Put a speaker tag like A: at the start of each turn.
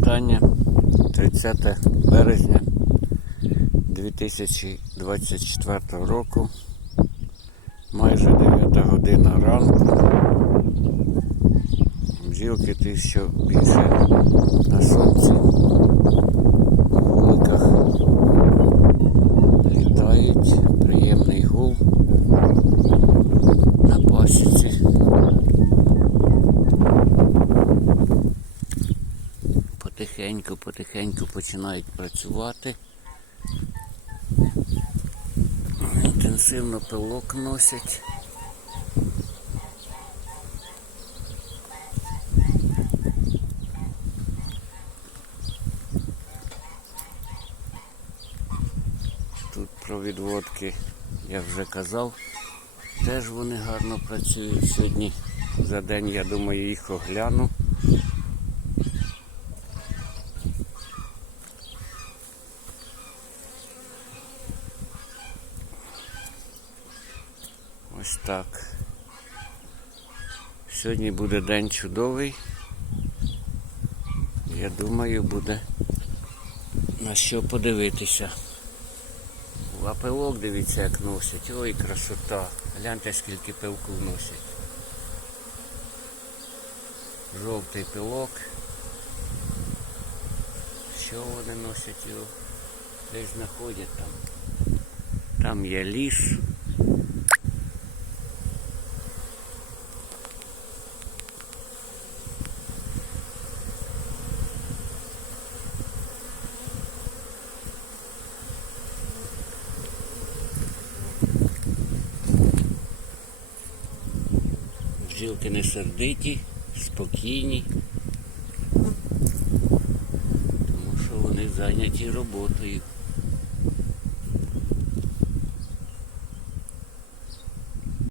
A: вітання. 30 березня 2024 року. Майже 9 година ранку. Бджілки ти що більше на сонці. Потихеньку, потихеньку починають працювати. Інтенсивно пилок носять. Тут про відводки я вже казав. Теж вони гарно працюють сьогодні. За день, я думаю, їх огляну. Ось так. Сьогодні буде день чудовий. Я думаю, буде на що подивитися. А пилок дивіться, як носять. Ой, красота. Гляньте, скільки пилку носять. Жовтий пилок. Що вони носять його? Десь знаходять там. Там є ліс. Бджілки не сердиті, спокійні, тому що вони зайняті роботою.